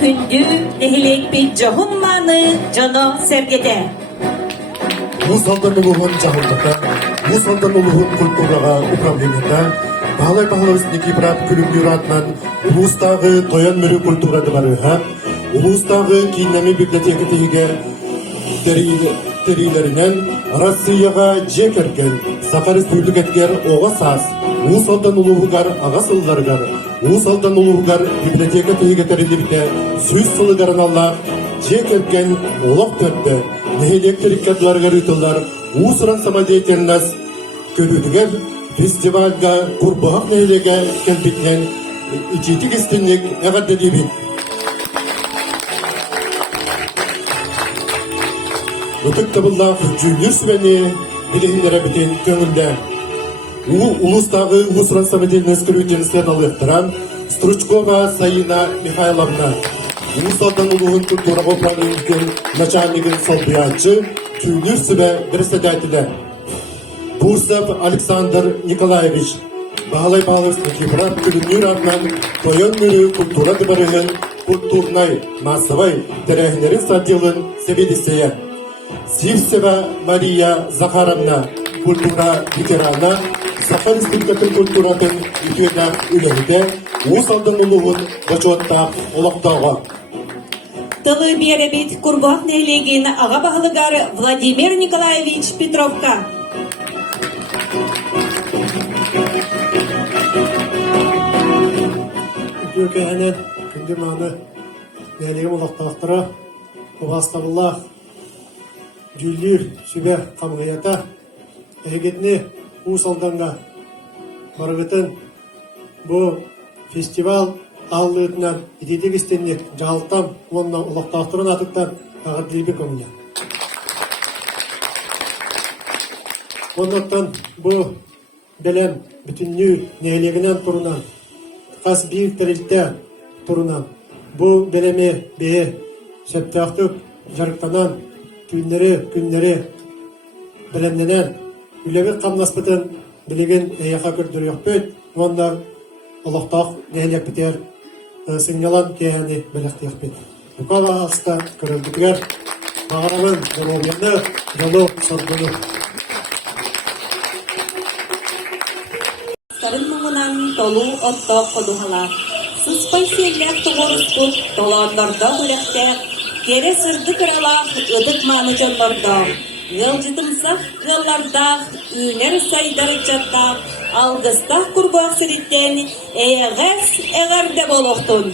күндү нехилек бит жохумманы жоно сергете. Мусалдан улуғын жағылдықта, мусалдан улуғын культураға управлениета, бағалай үстінекі бірап күлімдер атынан улустағы тоян мүрі культурады барыға, улустағы кейіннами библиотекетеге терилерінен Россияға жекерген Сақа Республикатгер оға сас, мусалдан улуғығар аға сылдарғар, мусалдан улуғығар библиотекетеге терилеріне сөз сылығарын Аллах жекерген олақ төтті. Электрикатларга рытылар, усыран самодеятельность көрүдүгер фестивальга курбак нейлеге келбитнен ичитик истинник эгаддедибин. Өтік табыллах жүйнер сүбәне билегинлere битен көңілді. Улустағы усыран самодеятельность көрүден следалықтыран Стручкова Саина Михайловна. Мусалдан улуғын культураға управлениеткен начальнигин солбиянчы Тюнер себе председателя. Бурсов Александр Николаевич. Бағалай Кипрат күлінер атынан тоян мүрі культура дыбарығын культурнай, массовай тәрәхінерін сатилын себедістея. Сивсева Мария Захаровна. Культура ветерана. Сақа Республикатын культуратын үтуенақ үләуді Мусалдан улуғын бачуаттақ олақтауға. Тылы беребит курбак нелегин аға бағылыгар Владимир Николаевич Петровка. Үтөкәһенен күнді маны нәлегім олақтақтыра ұғастабылла жүлдер сүбә қамғаята әйгетіне ұсалданға барғытын бұл фестивал аллыытынан итетек істеннек жалттам онна улақтақтырын атыктан ағадылбек көңілі. Оннаттан бұл білем бүтіннү нәйлегінен тұрынан, қас бір тәрілтті тұрынан, бұл білеме бейі сөптақтық жарықтанан, күннері білемненен, үлемек қамнаспытын білеген әйеқа көрдір өкпет, онна улақтақ нәйлек бітер сыңнялан кәйәне біліқтіяқ бет. Бұқала аста көрілдікер, бағарамын жолуғынны, жолу сордыны. Сарын мұңынан толу отто қодуғалар. Сұспай селләк тұғырысқы толанларда күләқтәк, кере сырды кіралақ өдік маны жонларда. Ғылжытымсақ ғыллардақ, үйнер сайдар жаттақ, алғыстақ күрбақ сүреттен әйәғәс әғәрде болуқтын.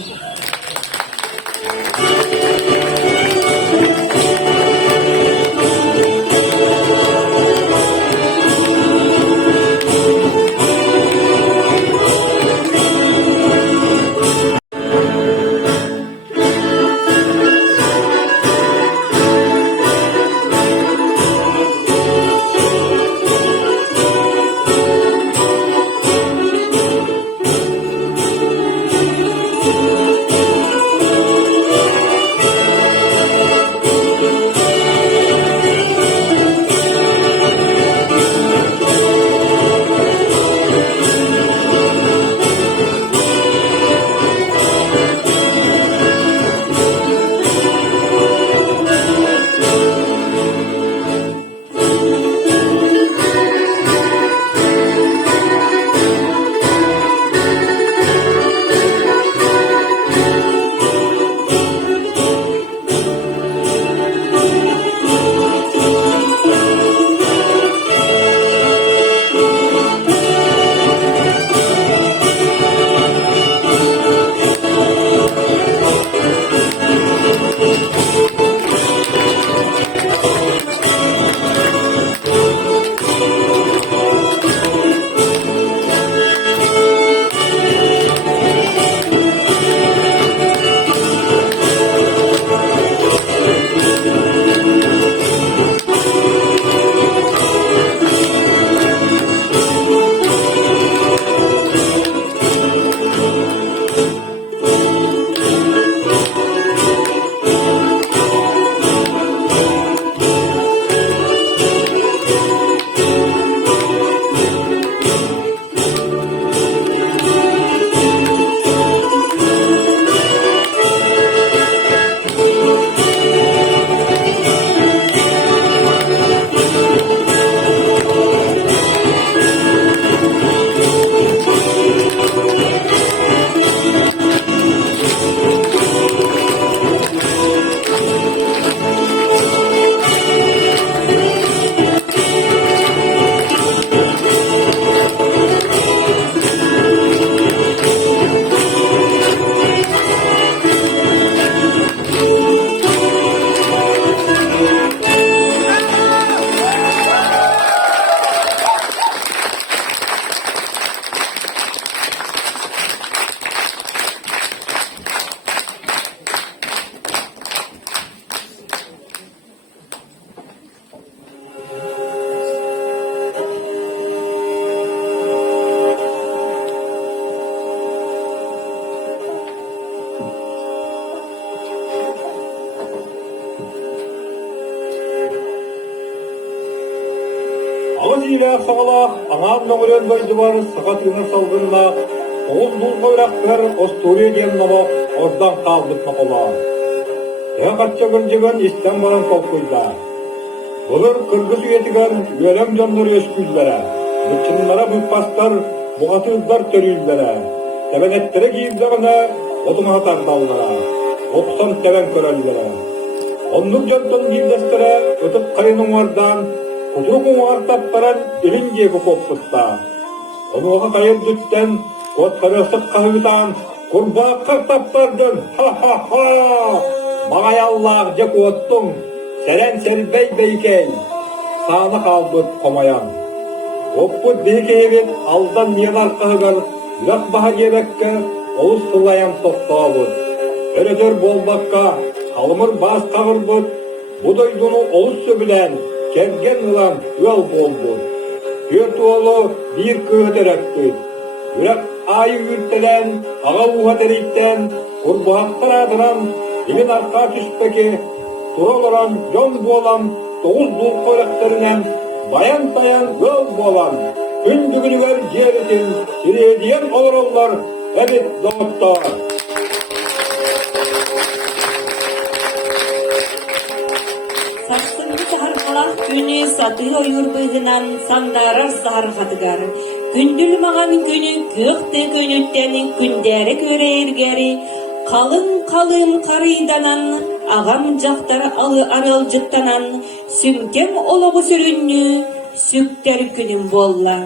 Тоғыз иле сағалақ, аңан нөңірен байды бар, сағат үйіне салғынна, оғыз бұл қойрақтар, остурия дем набақ, ордан қалдық нақола. Қатша кіржеген істен баран толқойда. Бұлыр кыргыз үйетіген өлем жонлар өскүйлері, бұтчынлара бұйпастар, бұғатылдар төрүйлері, тәбенеттері кейімдеріне отымаға тардалдыра, оқсан тәбен көрелері. Онның жонтон кейімдестері өтіп қайының ордан, құтырық оңар таптаран елін жегі қоппытта. Онуға қайыр дүттен, отқарысып қағыдан, құрбаққа таптардың, ха-ха-ха! Мағай Аллах жек оттың, сәрен сәрбей бейкей, саны қалбыт қомаян. Оппыт бейкейбет алдан мен арқағығар, үләқ баға жебекке, олыс сылаян тоқтауыд. Өрөтер болбаққа, қалымыр бас қағырбыд, бұдойдуну олыс сөбілен, кәнген ұлан өл болбыд. Көрт олы бір көтер әкті. Үләқ айы үрттелен, аға уға дәрейттен, құрбаққар адыран, Елin arka küspeki, turalaran, yol boğalan, doğuz bul koyraklarından, bayan göl boğalan, gün dübülüver ciğeritin, sirediyen olur onlar, evet doğutta. Saçsınғы сағарқалақ күні саты ойыр бұйғынан сандарар сағарқатығар. Күнділ маған күні көқті көнөттенің күндері көре ергері, қалын қарыйданан, ағам жақтар арал жыттанан, сүмкем олығы сүрінні, сүктер күнім болла.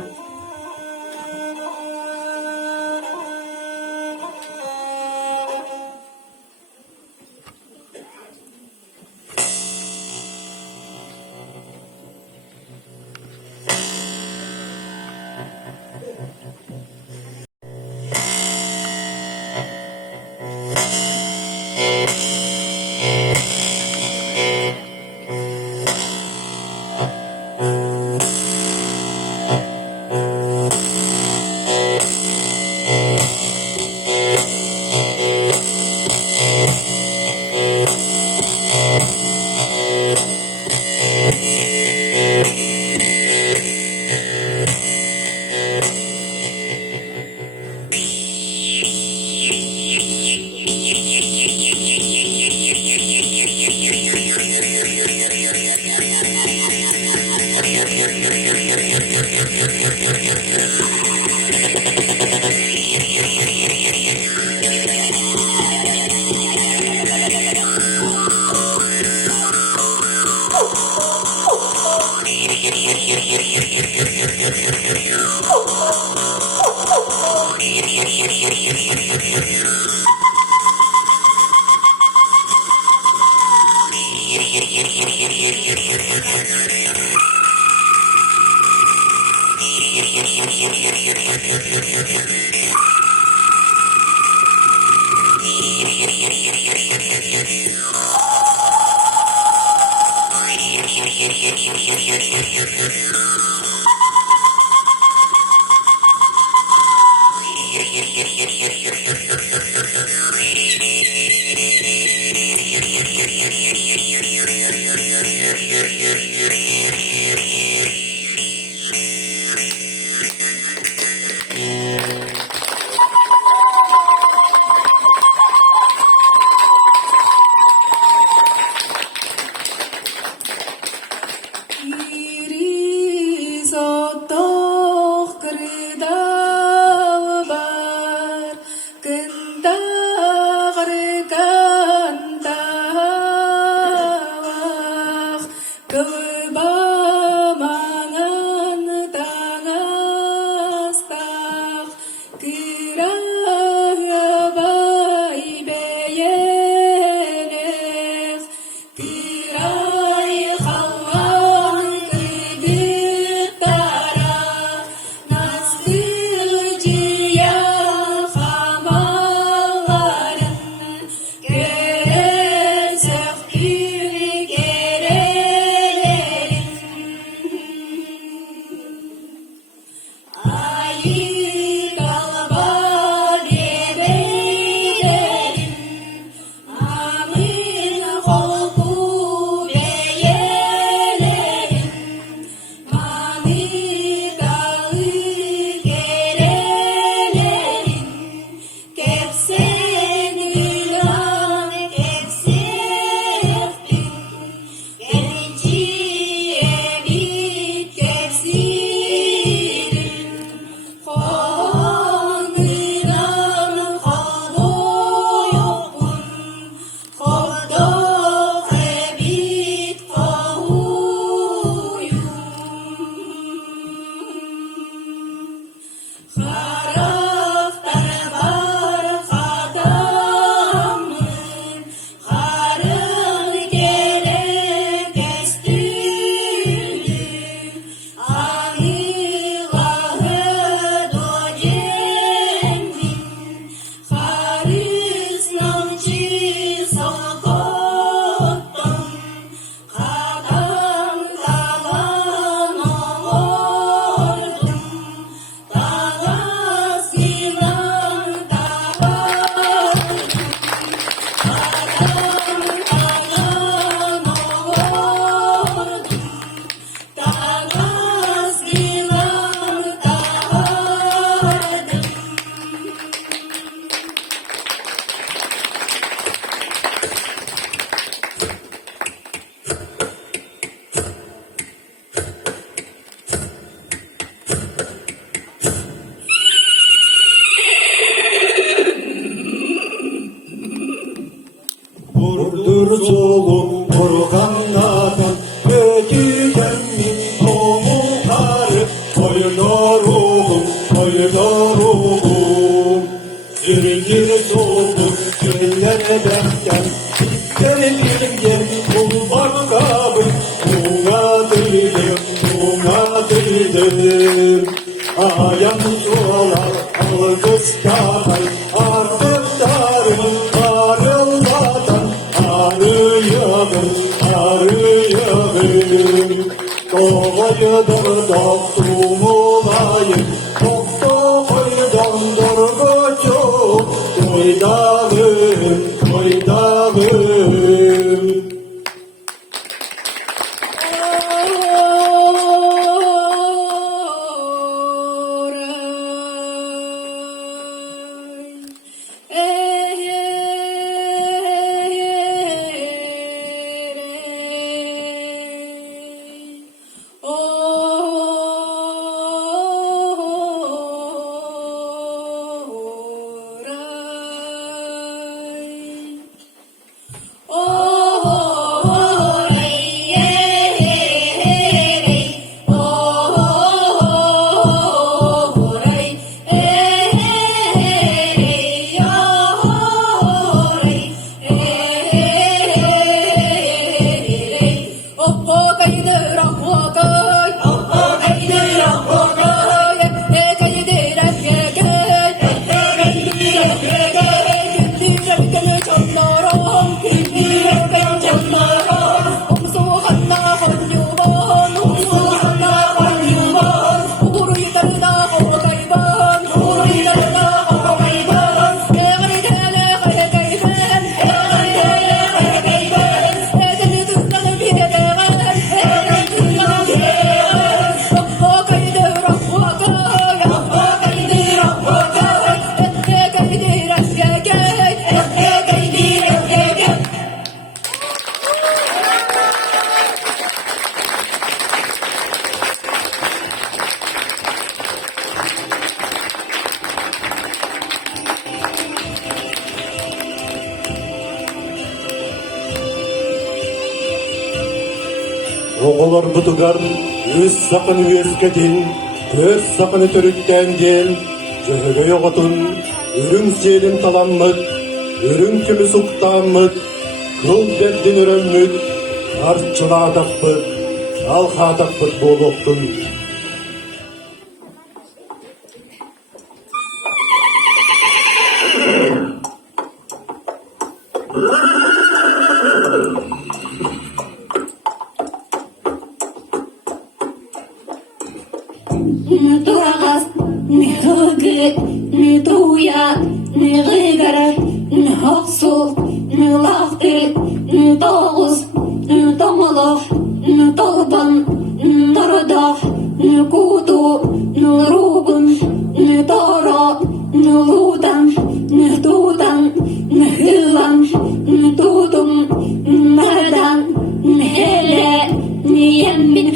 Vurdur solum vurganlardan götürenmin tomun karı oynurum Yürüyür solum göllere derken İster bilgen kulvar kabı Buna değilim Ayağım sualar algıs kabay Artık darım darılmadan arıyım Doğayıdır doktum olayım Doktu koydan durgucu Koydağım Oğular budugar, öz sakını öskedin, öz sakını törüttengel, jöhöge yoğutun, ürün selin talanmık, ürün kümü suqtanmık, kıl berdin örönmük, arçıladakpık, alhadakpık boluktun. Turağas, ne hıgı, ne tuya, ne gıgara, ne hoksul, ne lahtı, ne doğuz, ne tomuluq, ne tolban, ne narıdaq, ne kutu, ne rugun, ne toro, ne ludan, ne tudan, ne hılan, ne tutum, ne nardan, ne hele, ne yemin,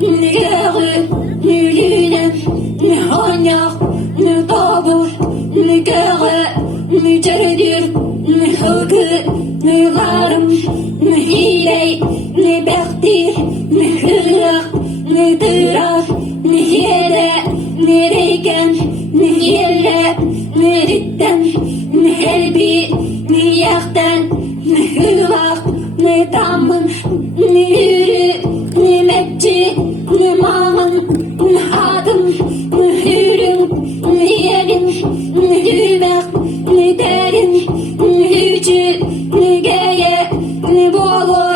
ne gırı, ne lünen, ne hanyak, ne tabur, ne göre, ne cerdir, ne hıgı, ne larım, ne hiley, ne bektir, ne hırlak, ne dırar, ne yere, ne reygen, ne yelle, ne ritten, ne helbi, ne yaktan, ne hırlak, ne damın, ne yürü, ne mekçi, ne mamın, ne hadım, ne hürün, ne yerin, ne hümek, ne derin, ne hücü, ne geye, ne bolu,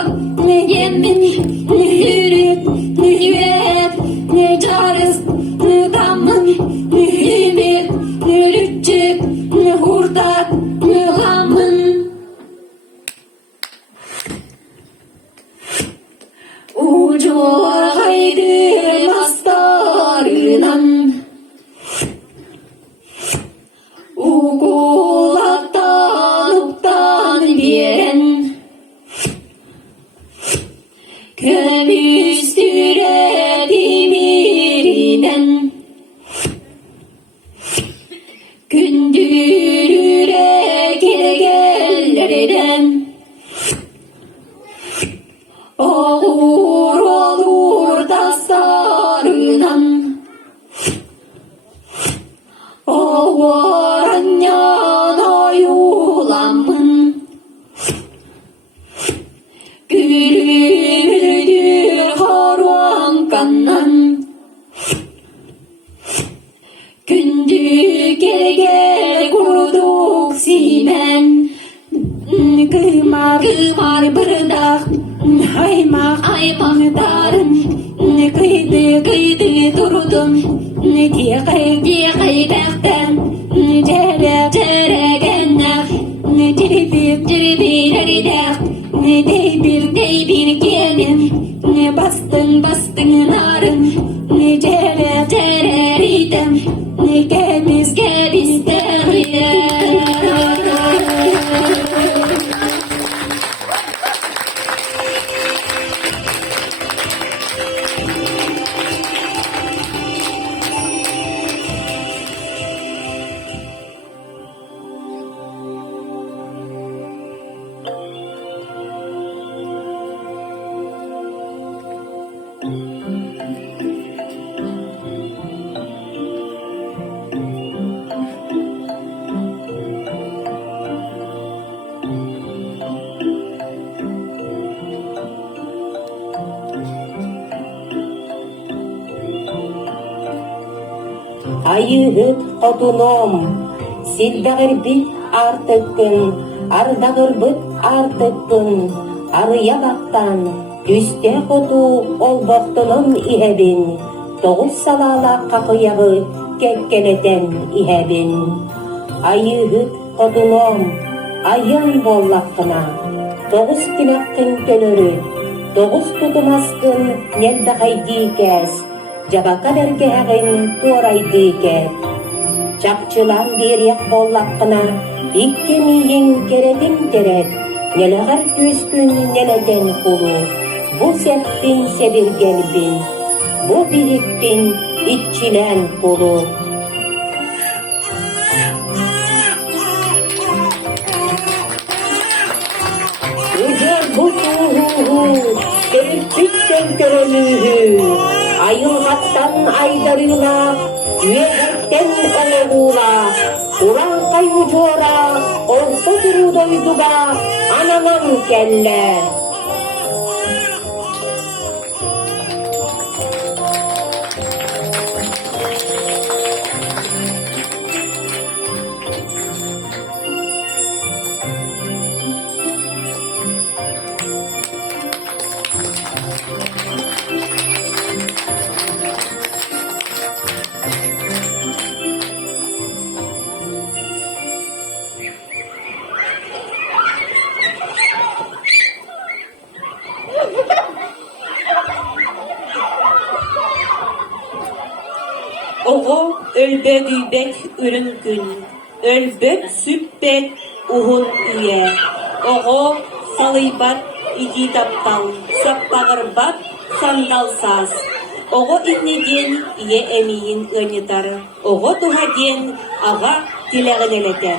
ne yemin, ne hürük, ne hüvet, ne carız, ne damın, ne hümür, ne lütçük, ne hurda, ne gamın. Ucu gaydır mastarınan Ukulaktan uktan biren kömüstüre demirden gündürüre gellerden olur olur dastarınan ovaran yana yulamın gülüdür karuan kannan gündü gel gel kurduk simen kımar kımar bırdak aymak aymak darım kıydı kıydı durdum dikay dikay bekten tere tere gennak tiribir tiribir eridak dey bir gelin bastın bastın narın tere tere ritem gebiz gebiz derler. Ayıhıt otunom, siddagır bit artıkkın, ardagır bit artıkkın, arıya baktan, üste otu ol boktunum ihebin, doğuz salala kakıyağı kekkeleten ihebin. Ayıhıt otunom, ayın bollakkına, doğuz tilakkın kölörü, doğuz tutumaskın neldakay dikes, Jabaka dergehagin turay diket. Çakçılan bir yak bollakkına, ikke miyin keredin teret. Nelegar küskün neleden kulu. Bu septin sebirgen bin. Bu biriktin iççilen kulu. Üzer bu tuğuhu, gelipçikten körelühü. Ayılgattan aydarıyla, üyelikten oğluğla, ulan kayucora, orta duru doyduga, ananam kelle. Oğu ölbek üybek ürün gün, ölbek sübbek uhun üye. Oğu salıybat iki taptal, sappağırbat sandal saz. Oğu inneden iye emiyin önüdarı, oğu duhaden ağa dileğin eleter.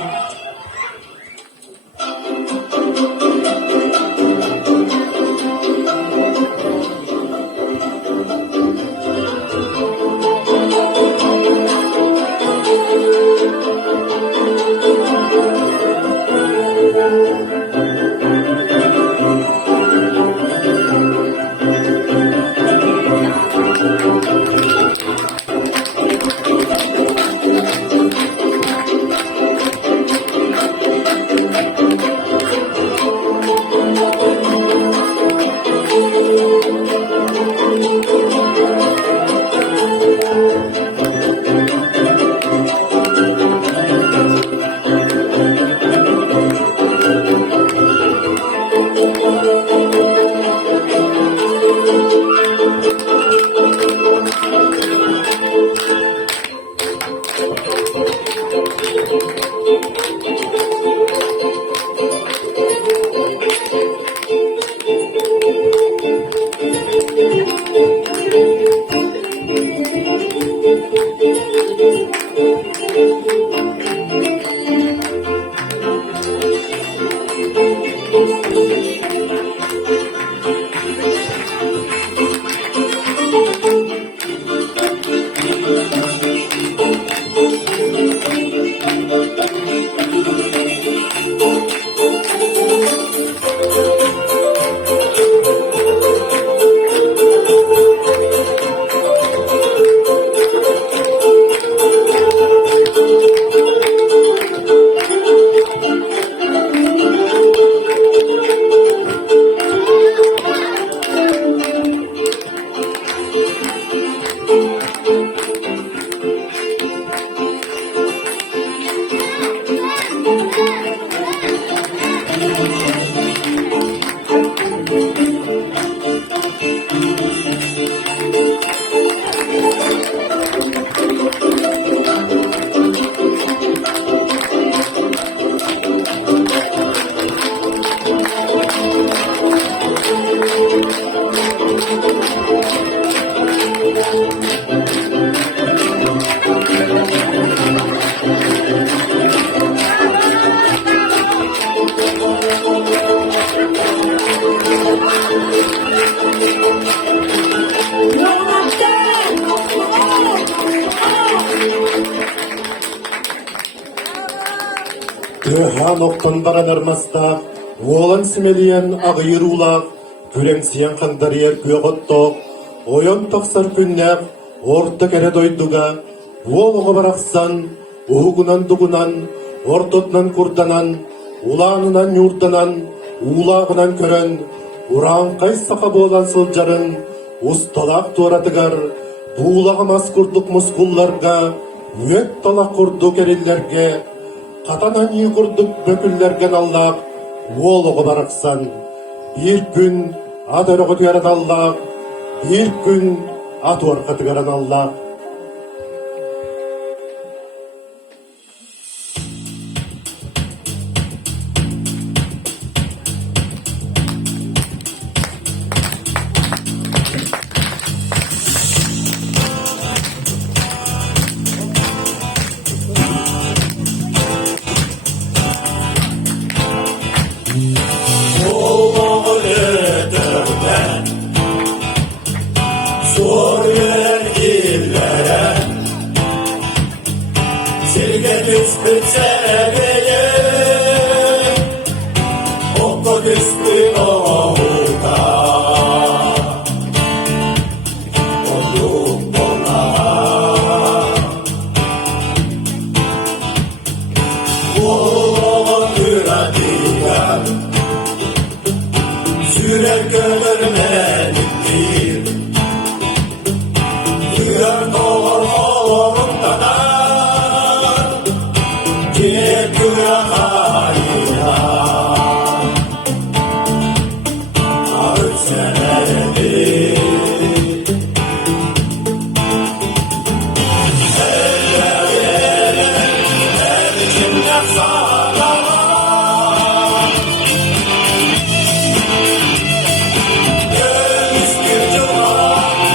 Ya noktan baran armasta, oğlan simeliyen ağıyır ulak, kürensiyen kanдар yer köğottok, oyon toksar künnek, orta kere doyduga, oğluğa baraksan, uğugunan dugunan, ortotnan kurdanan, ulanınan yurdanan, ulağınan kören, uran kaysaka bolan sılcarın, ustalak tuaratıgar, buğulağı maskurduk muskullarga, üet talak kurdu kerillerge, katanan yıkurduk böküllergen allak, oğluğa baraksan, bir gün at örgütü yarat allak, bir gün at orkatı yarat allak. Zor yerlere Silge düspüt seveye Okko düspüt oğuda Olduk ona Oğlan küradiga Sürer görmeliktir Duyar doğar oğlumdanar Kine güya hayra Ağır senedi İçinde sağlama Dönüş bir cuma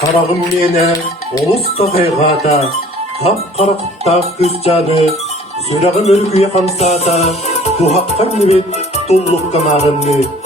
Karagım mene, olusta kaygada, tap karakta kız canı, süragın örgüye kamsada, tuhakkan nibet, tulluk kanarını.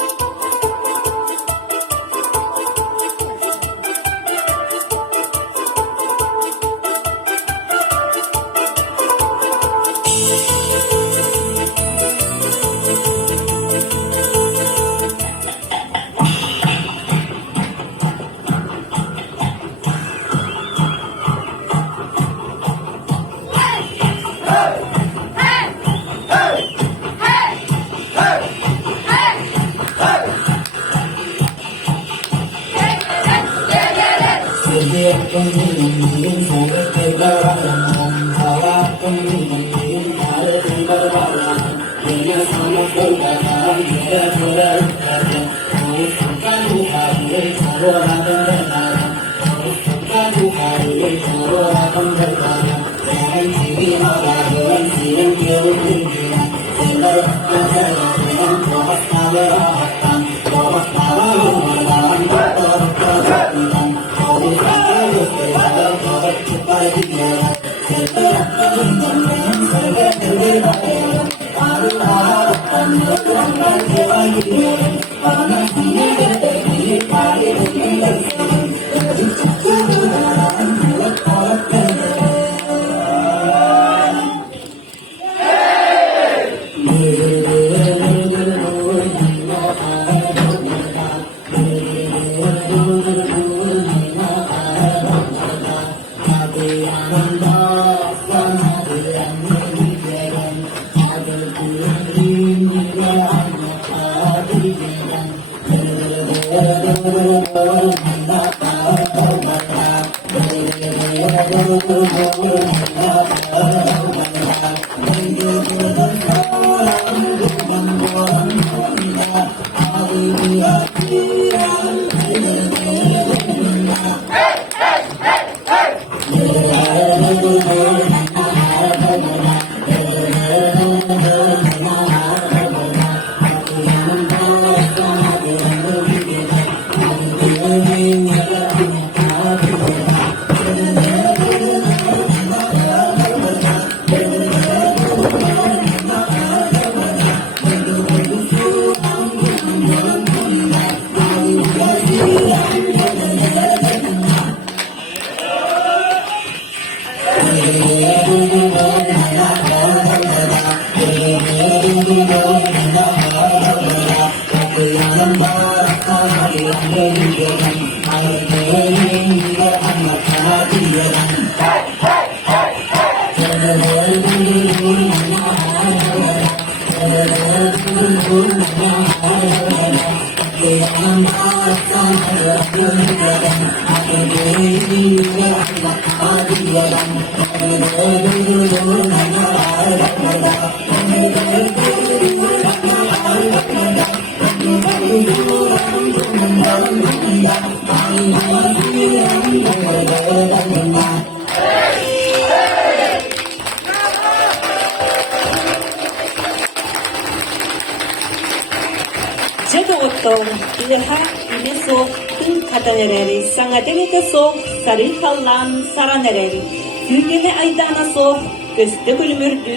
Jadotong ilaha inesok tun katanereri sangadege sok sarı hallan saranereri dünyene aydana sok köste bölümürdü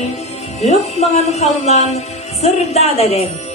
dökmangan hallan sırdanereri.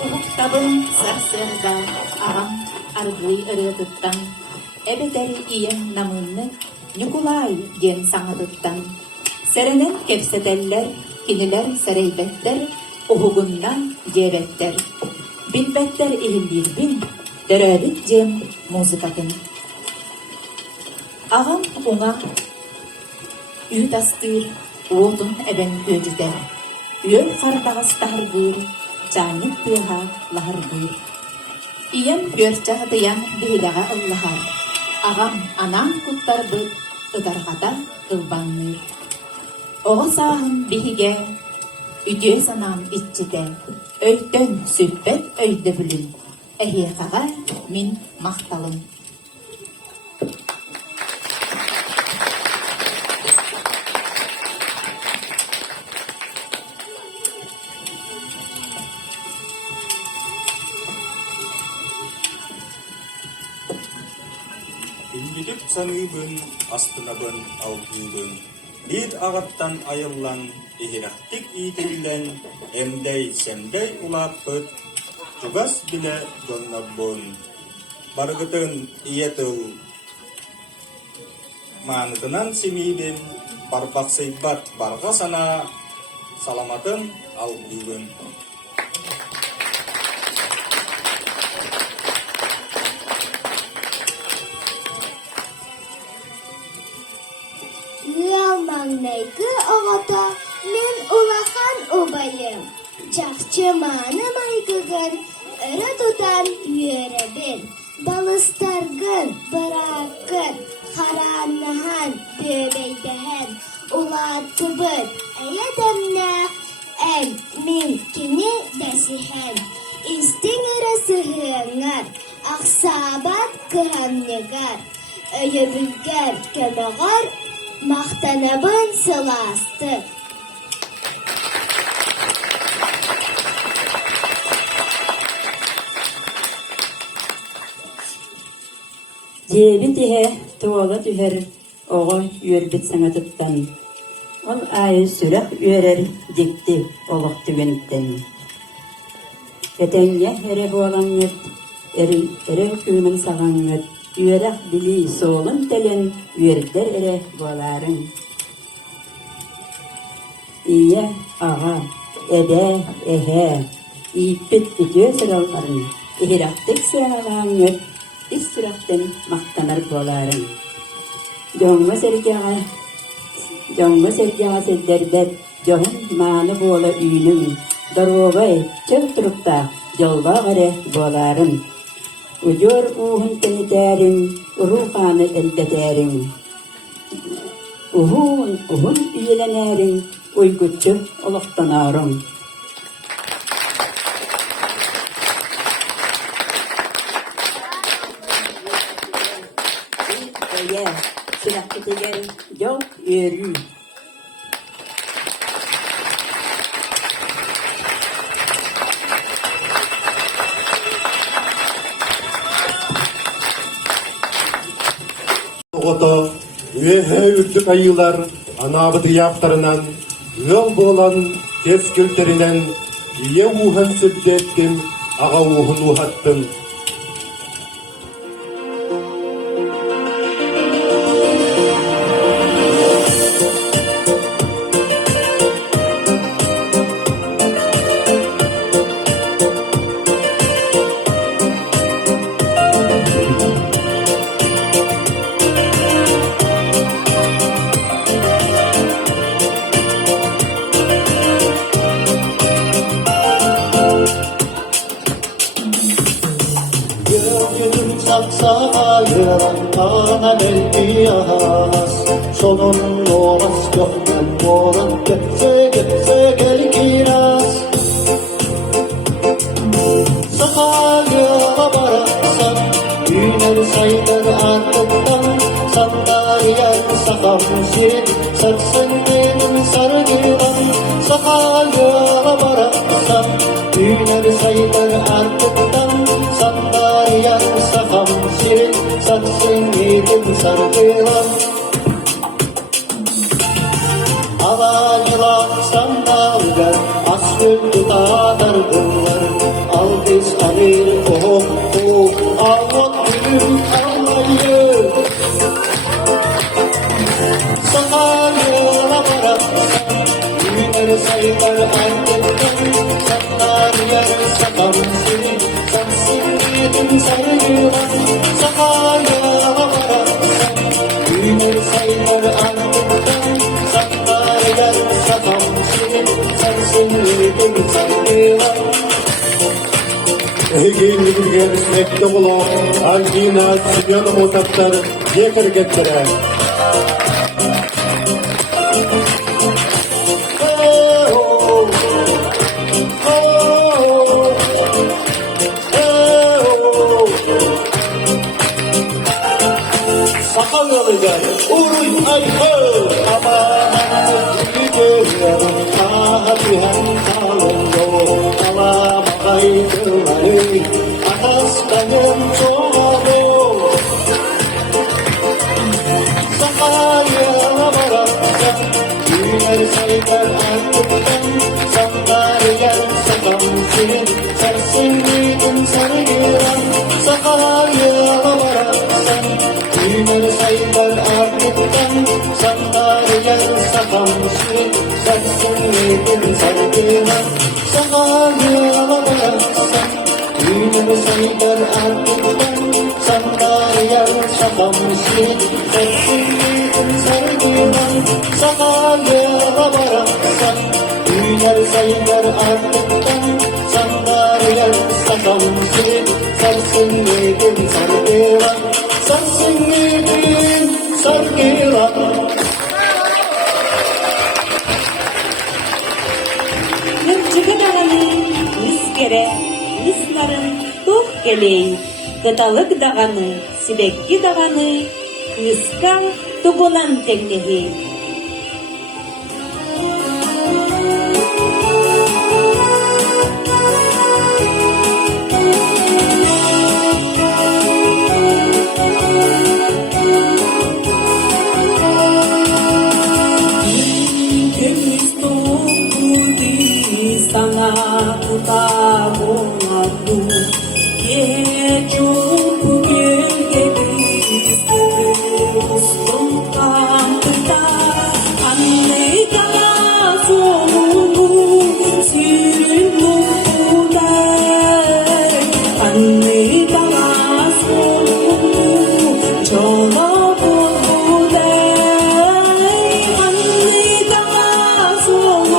Ухуктабын сарсырда ағам аргый ырыытыттан, эбетер иен намынны Николай ден саңатыттан. Сәренен кепсетеллер, кинилер сәрейбеттер, ухугуннан дебеттер. Билбеттер ихилбирбин, дөрөбит ден музыкатын. Ағам уңа үйт астыр, уотун эбен өдүтер. Үйөр қарбағастар бұр, чанып бұға лағыр бұр. Ием көрча дыян бейдаға ыллахар. Ағам анам құттар бұд, ыдарғада ылбанныр. Оға сағын бейге, үйде санам итчеде. Өйтін сөппет өйді бүлін. Әхиқаға мен мақталым. Билгидip саңыбын, астынабын, алгыбын. Bir ағаттан айыллан, ихирақтик итилден, эмдей-семдей улаппыт, тугас биле доннаббын. Баргытын иетыл маанытынан семейбін, барбақсайбат барға сана, саламатын алгыбын. Ялмаңнайгы оғата мен улахан обайым. Чақчыманы майгығын ұры тұтан үйеребін. Балыстарғын бірақын қараныған бөбейдіғін. Улатыбын әйедімні ән мен кені дәсіғін. Истің ұры сығыңар, ақсабат кығаннығар. Өйебілгер көміғар, мақтанабын сыласты. Дебит ihe туола түһер оҕо үөрбит саҥатыттан. Ол аайы сүрэх үөрэр дикти олох түгенттен. Этеңҥе эре буолаҥҥыт, эре күүмэн саҕаҥҥыт, үөрэх били соолун телен үөрдер эре буолаарыҥ. Ие аҕа, эдэ, эһэ, ииппит итүө сыралларын, ихирактык сыаналааҥҥыт, ис сүрэхтэн мактанар буолаарыҥ. Дьоҥҥо сэргэҕэ сэлдэрбэт дьоһун мааны буола үүнүҥ, доруобай чөп туруктаах дьолбаах эре буолаарыҥ. Удьор уухун тэнитээриҥ, уруухааны элдэтээриҥ. Уһун үйэлэнээриҥ, уйгуччу олохтонооруҥ. Sürekli yok yürü. Oğda üehe ürdük ayılar anabıdı yaptarınan yol bolan keskülterinden iye uhan sebdettim ağa uhun uhattım. Saksaayıran elbiyas sonun oras gökten moran getse gel kiras Sakayıra bıraksan güner sayılır artıktan sandalyen sakam sirin sarsın benim sargılan Sakayıra bıraksan güner sayılır artıktan sandalyen sakam sirin sarsın benim sargılan Ala yılan sandalyen as güldü dağdardılar al saylar artıktan Sanlar yer sakam seni Sensin yedim sarılan Sakaya vararsan Büyür saylar artıktan Sanlar yer sakam seni Sensin yedim sarılan Эгейни билген смекте боло, Альбина Семенов отаттар екер кеттере. Sakalı gel, uy ay ho, aman gidiyorum, hatihan kalıyor, alam kaydıları, atas benim çoğalı. Sakaya vararsan, güler saylar artıktan, sanlar yer sakam senin, sensin gidin sarılan, sakaya vararsan, güler saylar artıktan, sanlar yer sakam senin, sensin gidin sarılan, sakaya vararsan, güler saylar artıktan, sanlar yer sakam senin, sensin gidin sarılan, sakaya vararsan, güler saylar artıktan, sanlar yer sakam senin, sensin gidin sarılan, sensin gidin sarılan. Nırcıgı dağını, ıskere, ısların, tuh geley. Gıdalık dağını, sibekki dağını, ıska, tugulan teknehi. Sana tutamam ye çok gölgeliz dostum kantıda anne kala sonu sürün burada anne kala sonu çola burada anne kala sonu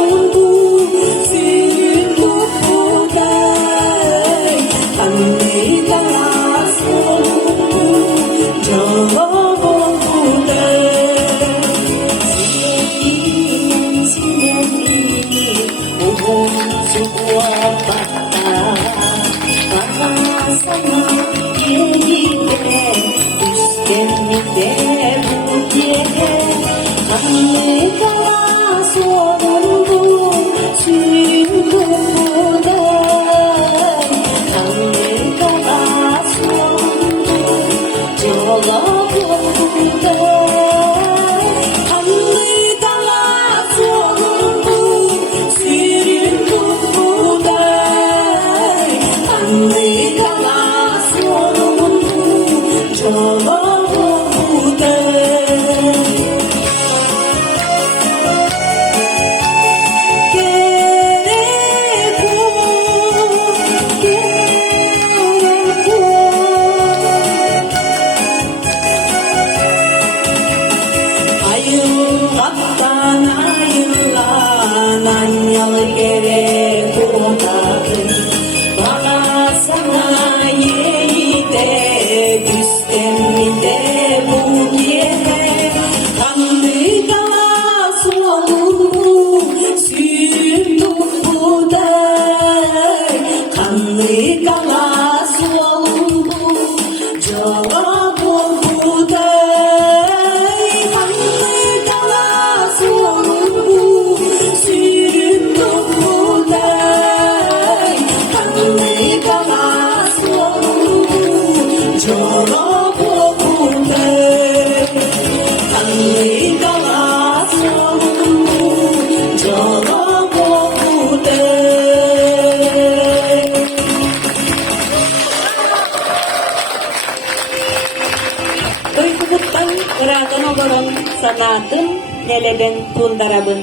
Sanatın neleben tundarabın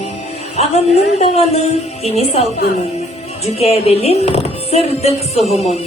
Ağınның дағаны дені салғының, жүкәбелін сырдық сұғымын.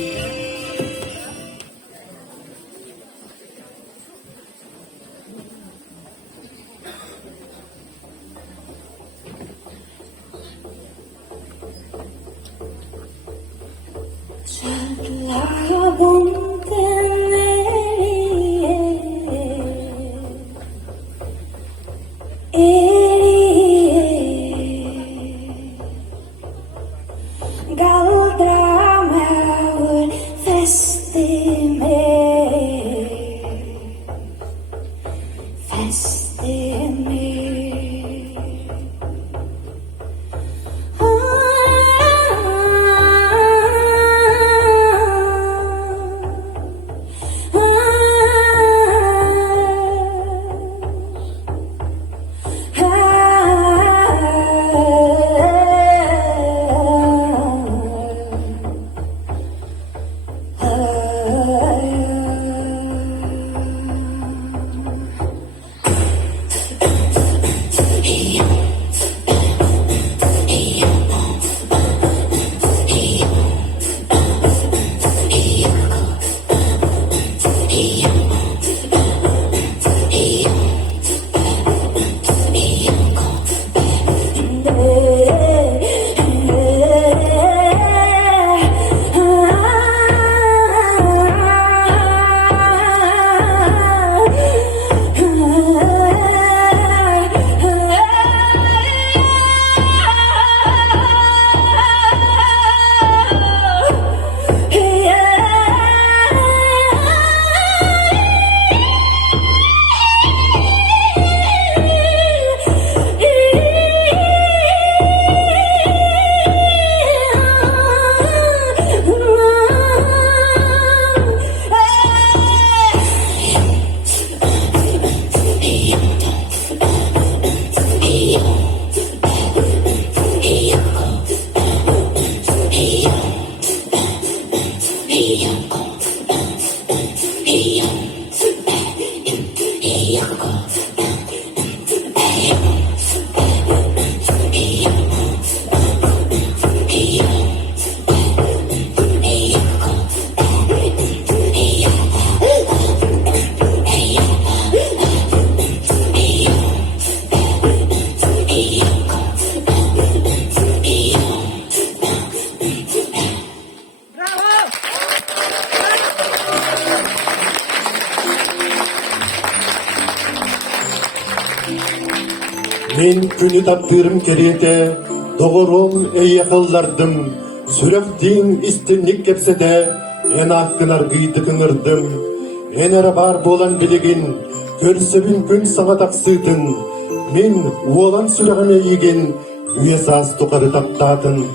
Men günü tapdırım kerete, doğurum ey yakıllardım. Sürektiğim istinlik kepse de, en hakkınar gıydı kınırdım. En ara bar bolan biligin, körsebin gün sana taksıydın. Men uolan süregime yigen, üyesaz tokarı taptadın.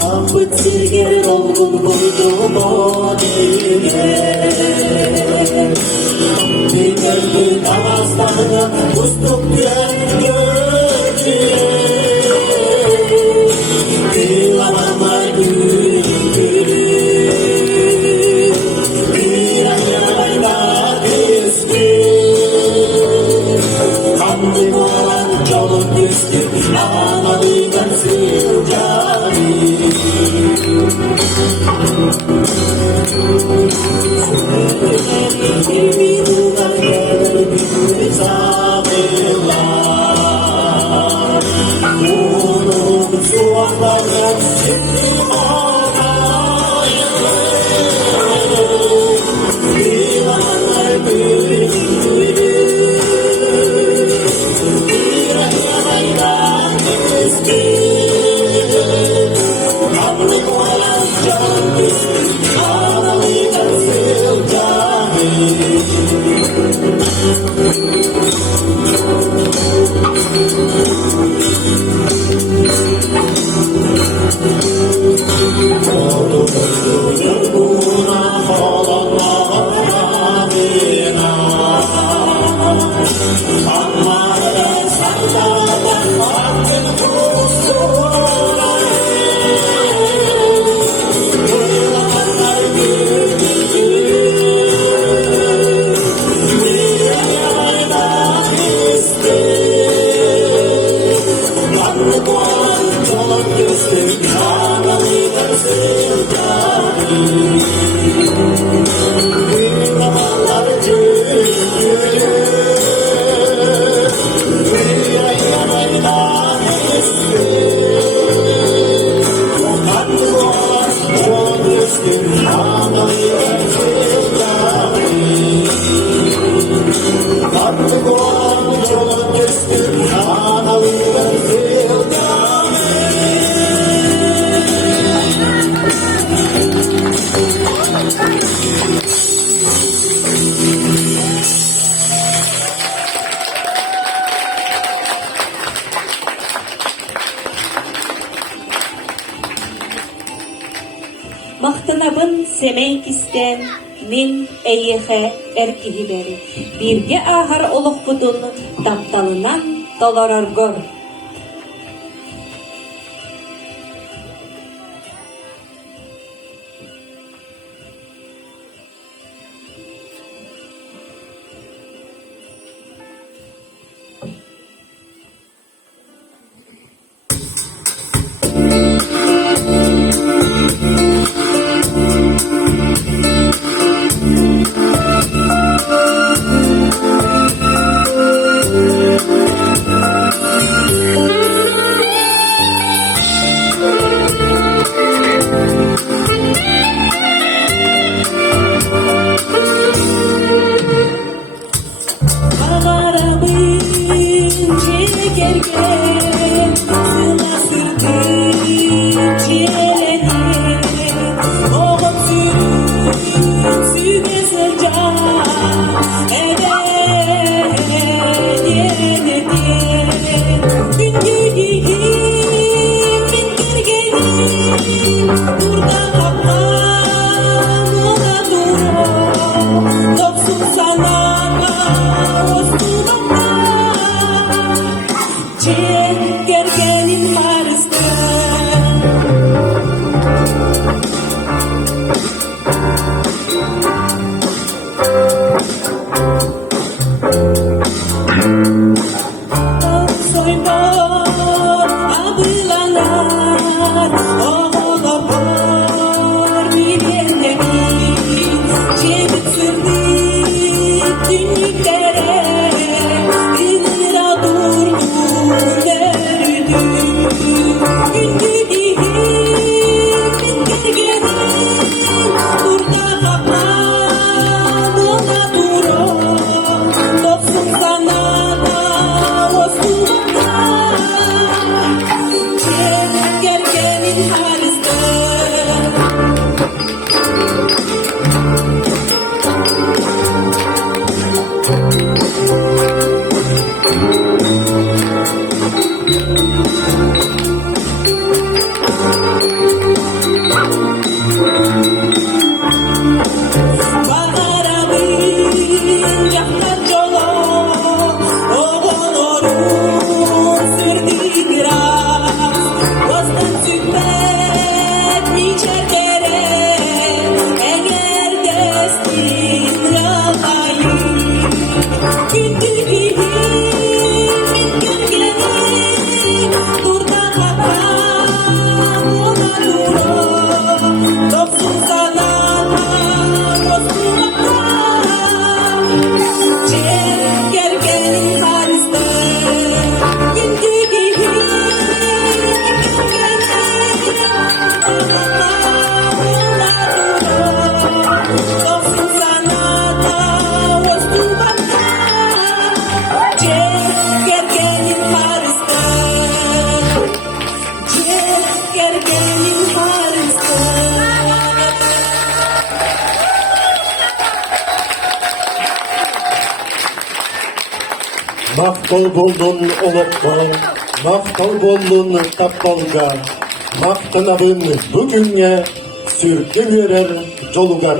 Kapıt silgeri dolgun vurdu bodine. Bir gördü namazlarını ustuk diyen gözüne. Bir alanlar gülü bir ayağıyla küstü. Kanlı olan yolun düştü. Ağladıktan sığacağım. Bir duvar bir sabırlar. Unut suaklarım şimdi ağlayın. Bir anlar gülü Kanlık olan can düştü, ağlayacak sılcanı. Maqtanabın semey kisten min eyyehe erkihileri. Birge ahar oluq budun taptalınan dolarargor. Burada Maktal boldun olokka, maktal boldun tappalga, maktanabın bugünge, sürke verer jolugar.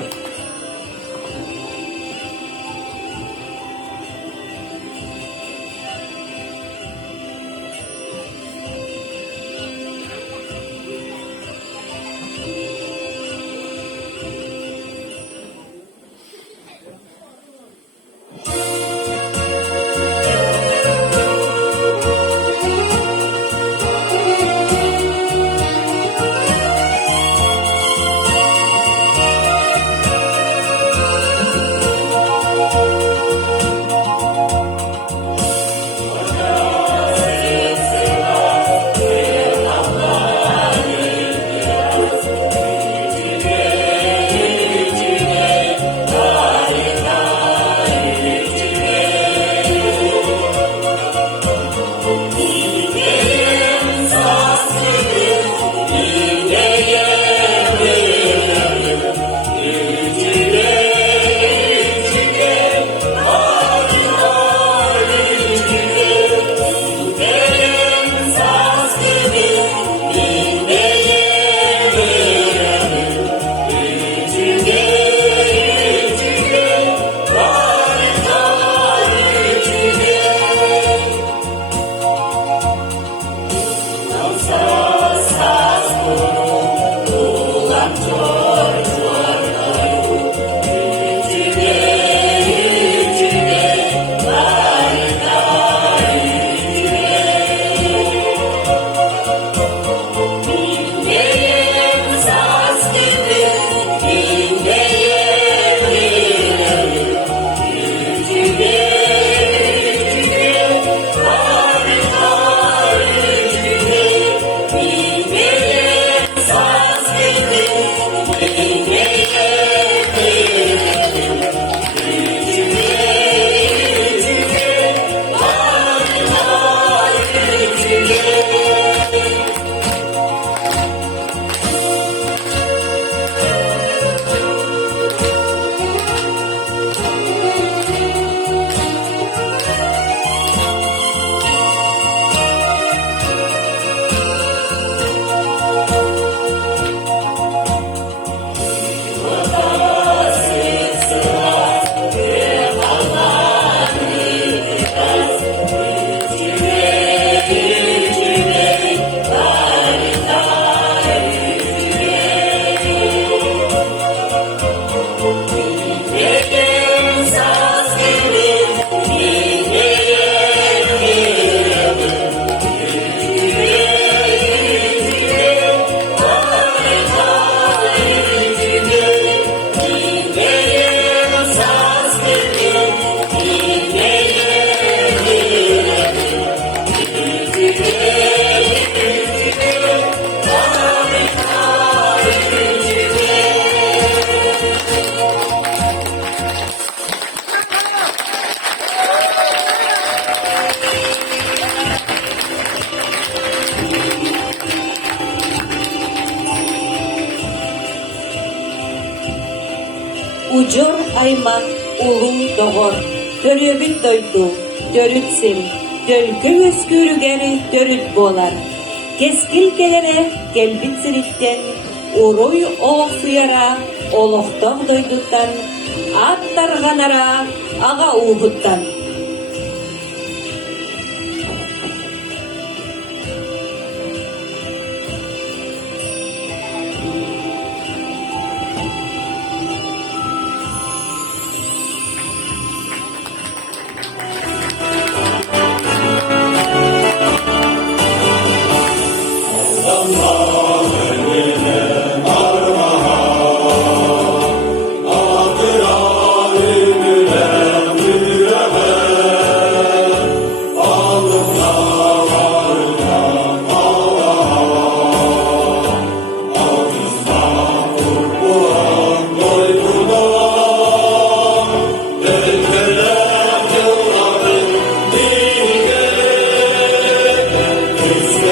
Ucur ayma ulu doğur, dörübün doydu, dörütsin, dölgü öskürügeri dörüt bolar. Keskil gelere gelbit siritten, uruy olok suyara, oloktan doyduktan, at targanara, ağa uğuttan. Üstüne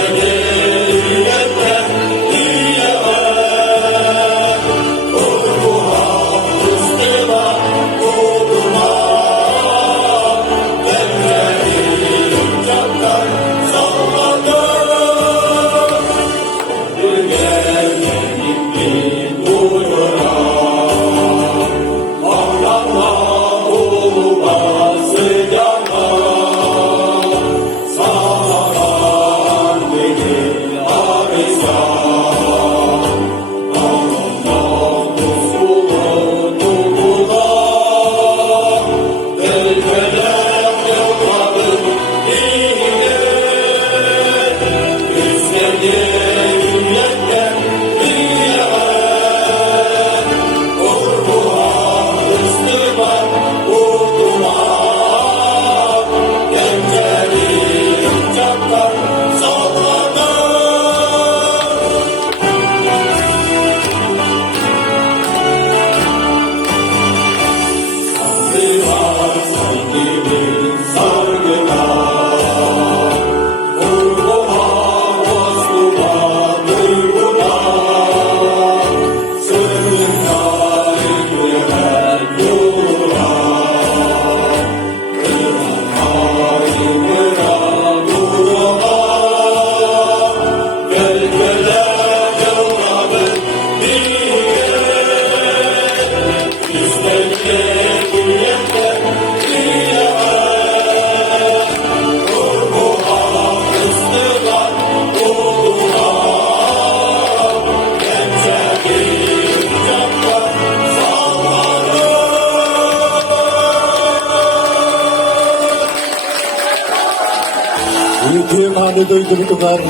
Аны дойдырдыгар,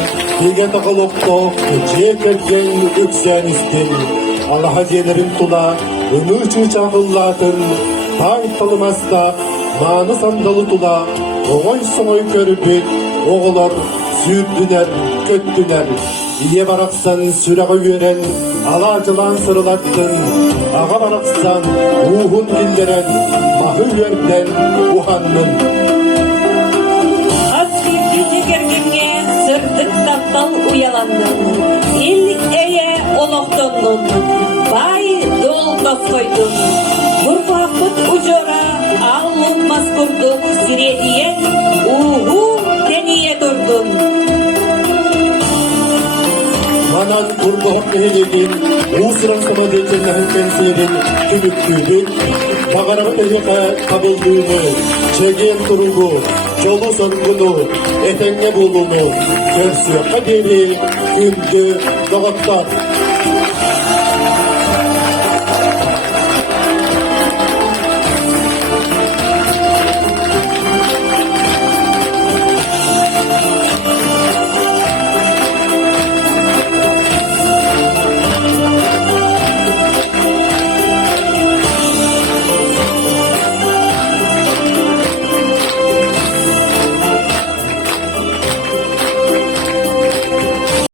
биге тағылоқтоқ, жекерген үксен істен, Аллаха денерін тула, үні үші чағыллатын, тай тылымаста, маны сандалы тула, оғой соңой көріпет, оғылар, сүйттінер, көттінер, ие барақсан сүрағы өрен, ала жылан сырылаттын, аға барақсан, уғын келдерен, мағы өрден, уханның. Текергенге сырдык таптал уяландым. Элlik эйе олоқтондым. Бай долбап койдум. Бурбакыт ужора ал лукмас курдук сиредиен уху тение турдум. Манан курдук элегин, усыран самадетен нахынкен сирин, түбүктүдүк, бағарабы тегеқа қабылдуыны, чеген тұруғы, жолу соргуну, этеңе болуну, көрсөкка дели, күнді, доғаттар,